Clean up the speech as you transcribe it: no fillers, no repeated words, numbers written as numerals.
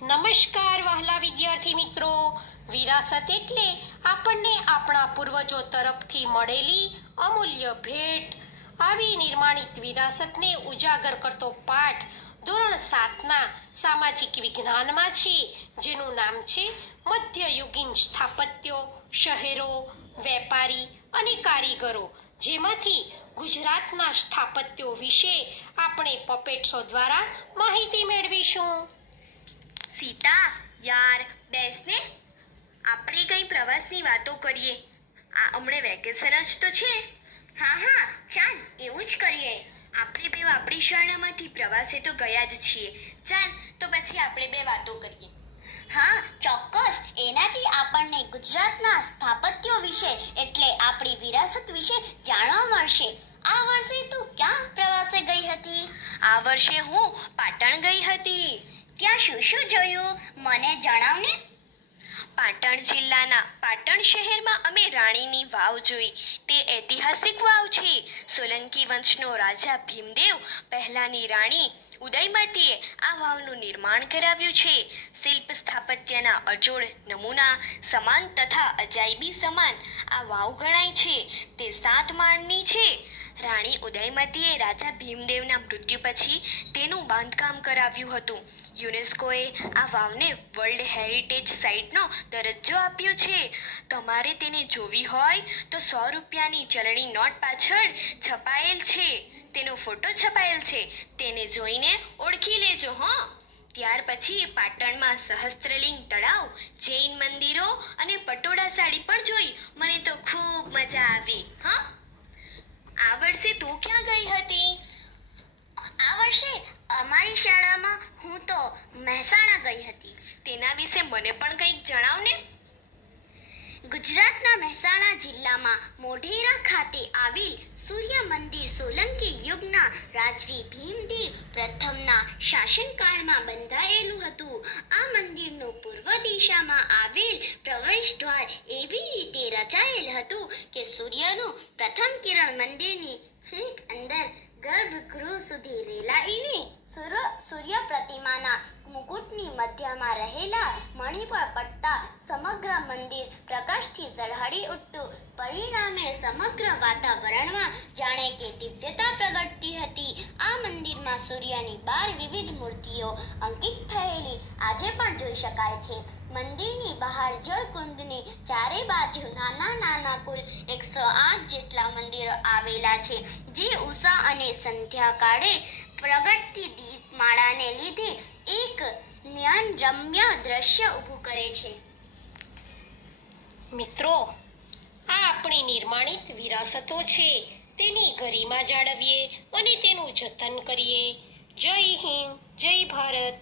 નમસ્કાર વહાલા વિદ્યાર્થી મિત્રો. વિરાસત એટલે આપણને આપણા પૂર્વજો તરફથી મળેલી અમૂલ્ય ભેટ. આવી નિર્માણિત વિરાસતને ઉજાગર કરતો પાઠ ધોરણ 7ના સામાજિક વિજ્ઞાનમાં છે, જેનું નામ છે મધ્યયુગીન સ્થાપત્યો, શહેરો, વેપારી અને કારીગરો. જેમાંથી ગુજરાતના સ્થાપત્યો વિશે આપણે પપેટ શો દ્વારા માહિતી મેળવીશું. સીતા, યાર બેસ ને, આપણે કઈ પ્રવાસની વાતો કરીએ. આ હમણે વેકેશન જ તો છે. હા, ચાલ એવું જ કરીએ. આપણે બે આપણી શાળામાંથી પ્રવાસે તો ગયા જ છીએ. ચાલ તો પછી આપણે બે વાતો કરીએ. હા, ચોક્કસ. એનાથી આપણને ગુજરાતના સ્થાપત્યો વિશે એટલે આપણી વિરાસત વિશે જાણવા મળશે. આ વર્ષે તું ક્યાં પ્રવાસે ગઈ હતી? આ વર્ષે હું પાટણ ગઈ હતી. ત્યાં શું જોયું? મને જણાવ ને. પાટણ જિલ્લાના પાટણ શહેરમાં અમે રાણીની વાવ જોઈ. તે ઐતિહાસિક વાવ છે. સોલંકી વંશનો રાજા ભીમદેવ પહેલાની રાણી ઉદયમતીએ આ વાવનું નિર્માણ કરાવ્યું છે. શિલ્પ સ્થાપત્યના અજોડ નમૂના સમાન તથા અજાયબી સમાન આ વાવ ગણાય છે. તે 7 માળની છે. રાણી ઉદયમતીએ રાજા ભીમદેવના મૃત્યુ પછી તેનું બાંધકામ કરાવ્યું હતું. યુનેસ્કોએ આ વાવને વર્લ્ડ હેરિટેજ સાઇટનો દરજ્જો આપ્યો છે. તમારે તેને જોવી હોય તો 100 રૂપિયાની ચલણી નોટ પાછળ છપાયેલ છે. તેનો ફોટો છપાયેલ છે. તેને જોઈને ઓળખી લેજો હો. ત્યાર પછી પાટણમાં સહસ્ત્રલિંગ તળાવ, જૈન મંદિરો અને પટોળા સાડી પણ જોઈ. મને તો ખૂબ મજા આવી. હા, આ વર્ષે તું ક્યાં ગઈ હતી? આ વર્ષે અમારી શાળામાં હું તો મહેસાણા ગઈ હતી. તેના વિશે મને પણ કંઈક જણાવ ને. ગુજરાતના મહેસાણા જિલ્લામાં મોઢેરા ખાતે આવેલ સૂર્ય મંદિર સોલંકી યુગના રાજવી ભીમદેવ પ્રથમના શાસનકાળમાં બંધાયેલું હતું. આ મંદિરનું પૂર્વ દિશામાં આવેલ પ્રવેશ દ્વાર એવી રીતે રચાયેલ હતું કે સૂર્યનું પ્રથમ કિરણ મંદિરની છેક અંદર ગર્ભગૃહ સુધી રેલાઈને સૂર્ય પ્રતિમાના મુકુટની મધ્યમાં રહેલા મણિ પર પડતા સમગ્ર મંદિર પ્રકાશથી ઝળહળી ઉઠતું. પરિણામે સમગ્ર વાતાવરણમાં જાણે કે દિવ્યતા પ્રગટતી હતી. આ મંદિરમાં સૂર્યની 12 વિવિધ મૂર્તિઓ અંકિત થયેલી આજે પણ જોઈ શકાય છે. મંદિરની બહાર જળકુંડની ચારે બાજુ નાના કુલ 108 જેટલા મંદિરો આવેલા છે, જે ઉષા અને સંધ્યાકાળે પ્રગટતી દીપમાળાને લીધે એક નયનરમ્ય દ્રશ્ય ઊભું કરે છે. મિત્રો, આ આપણી નિર્માણિત વિરાસતો છે. તેની ગરિમા જાળવીએ અને તેનું જતન કરીએ. જય હિન્દ, જય ભારત.